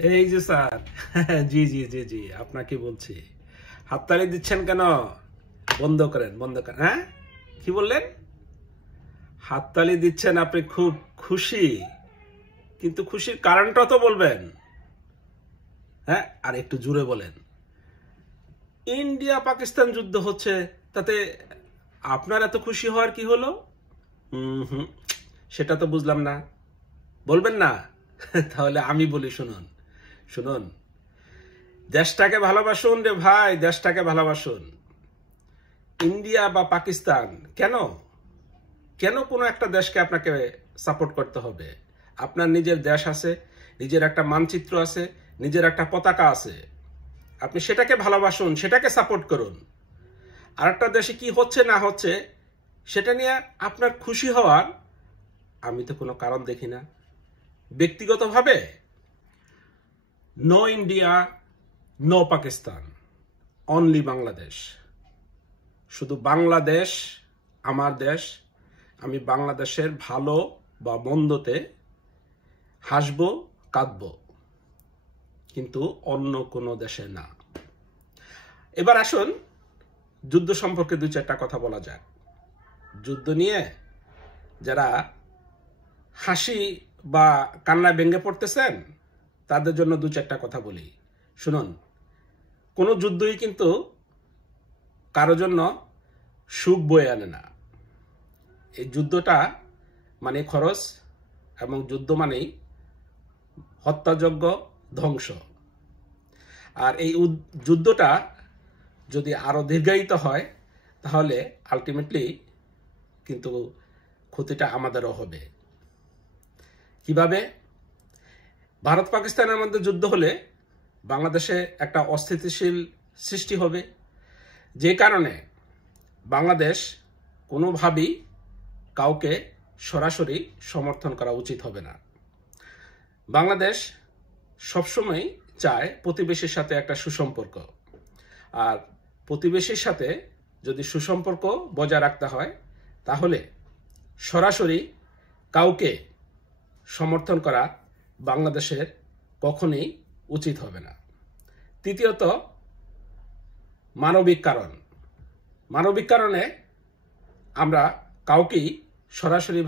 এই যে স্যার। জি জি জি জি, আপনাকে বলছি। হাততালি দিচ্ছেন কেন? বন্ধ করেন, বন্ধ করেন। হ্যাঁ, কি বললেন? হাততালি দিচ্ছেন, আপনি খুব খুশি, কিন্তু খুশির কারণটা তো বলবেন। হ্যাঁ, আর একটু জোরে বলেন। ইন্ডিয়া পাকিস্তান যুদ্ধ হচ্ছে, তাতে আপনার এত খুশি হওয়ার কি হলো? হুম, সেটা তো বুঝলাম না। বলবেন না? তাহলে আমি বলি, শুনুন শুনুন। দেশটাকে ভালোবাসুন রে ভাই, দেশটাকে ভালোবাসুন। ইন্ডিয়া বা পাকিস্তান কেন কেন কোনো একটা দেশকে আপনাকে সাপোর্ট করতে হবে? আপনার নিজের দেশ আছে, নিজের একটা মানচিত্র আছে, নিজের একটা পতাকা আছে। আপনি সেটাকে ভালোবাসুন, সেটাকে সাপোর্ট করুন। আর একটা দেশে কি হচ্ছে না হচ্ছে সেটা নিয়ে আপনার খুশি হওয়ার আমি তো কোনো কারণ দেখি না। ব্যক্তিগতভাবে no India, no Pakistan, only Bangladesh. শুধু বাংলাদেশ আমার দেশ। আমি বাংলাদেশের ভালো বা মন্দতে হাসবো, কাঁদবো, কিন্তু অন্য কোনো দেশে না। এবার আসুন যুদ্ধ সম্পর্কে দুই চারটা কথা বলা যাক। যুদ্ধ নিয়ে যারা হাসি বা কান্নায় ভেঙে পড়তেছেন তাদের জন্য দু চারটা কথা বলি, শুনুন। কোনো যুদ্ধই কিন্তু কারো জন্য সুখ বয়ে আনে না। এই যুদ্ধটা মানে খরচ, এবং যুদ্ধ মানেই হত্যাযজ্ঞ, ধ্বংস। আর এই যুদ্ধটা যদি আরো দীর্ঘায়িত হয় তাহলে আলটিমেটলি কিন্তু ক্ষতিটা আমাদেরও হবে। কিভাবে? ভারত পাকিস্তানের মধ্যে যুদ্ধ হলে বাংলাদেশে একটা অস্থিতিশীল সৃষ্টি হবে, যে কারণে বাংলাদেশ কোনোভাবেই কাউকে সরাসরি সমর্থন করা উচিত হবে না। বাংলাদেশ সবসময় চায় প্রতিবেশীর সাথে একটা সুসম্পর্ক। আর প্রতিবেশীর সাথে যদি সুসম্পর্ক বজায় রাখতে হয় তাহলে সরাসরি কাউকে সমর্থন করা বাংলাদেশের কখনোই উচিত হবে না। তৃতীয়ত, মানবিক কারণ। মানবিক কারণে আমরা কাউকেই সরাসরি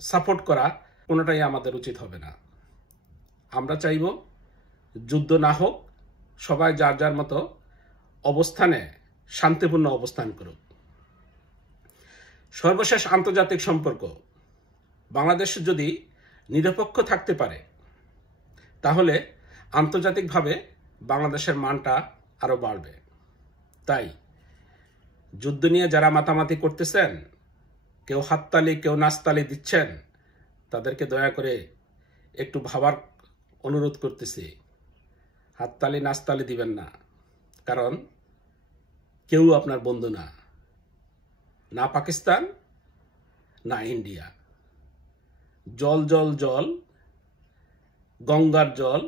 সাপোর্ট করা কোনোটাই আমাদের উচিত হবে না। আমরা চাইব যুদ্ধ না হোক, সবাই যার যার মতো অবস্থানে শান্তিপূর্ণ অবস্থান করুক। সর্বশেষ, আন্তর্জাতিক সম্পর্ক। বাংলাদেশ যদি নিরপেক্ষ থাকতে পারে তাহলে আন্তর্জাতিকভাবে বাংলাদেশের মানটা আরো বাড়বে। তাই যুদ্ধ নিয়ে যারা মাতামাতি করতেছেন, কেউ হাততালি কেউ নাচতালি দিচ্ছেন, তাদেরকে দয়া করে একটু ভাবার অনুরোধ করতেছি। হাততালি নাচতালি দিবেন না, কারণ কেউ আপনার বন্ধু না, না পাকিস্তান না ইন্ডিয়া। জল জল জল, গঙ্গার জল,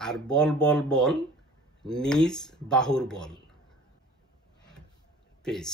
আর বল বল বল, নিজ বাহুর বল। পেস।